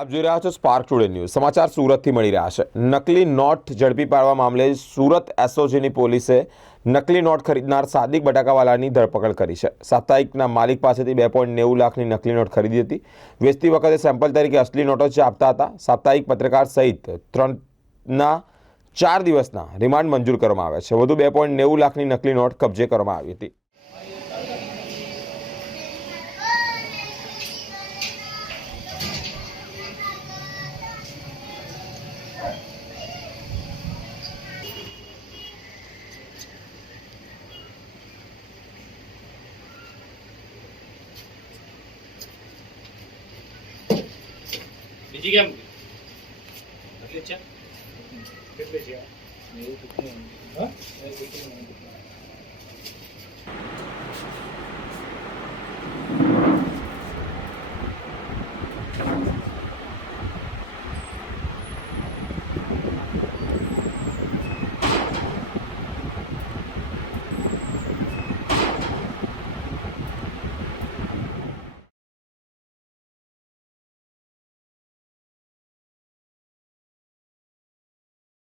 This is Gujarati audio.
આપ જોઈ રહ્યા છો સ્પાર્ક ટુડે ન્યૂઝ. સમાચાર સુરતથી મળી રહ્યા છે. નકલી નોટ ઝડપી પાડવા મામલે સુરત એસઓજીની પોલીસે નકલી નોટ ખરીદનાર સાદિક બટાકાવાલાની ધરપકડ કરી છે. સાપ્તાહિકના માલિક પાસેથી 2.90 લાખની નકલી નોટ ખરીદી હતી. વેચતી વખતે સેમ્પલ તરીકે અસલી નોટો જ આપતા હતા. સાપ્તાહિક પત્રકાર સહિત 4 દિવસના રિમાન્ડ મંજૂર કરવામાં આવ્યા છે. વધુ 2.90 લાખની નકલી નોટ કબજે કરવામાં આવી હતી. બીજી કેમ કેટલી છે કેટલી છે? હા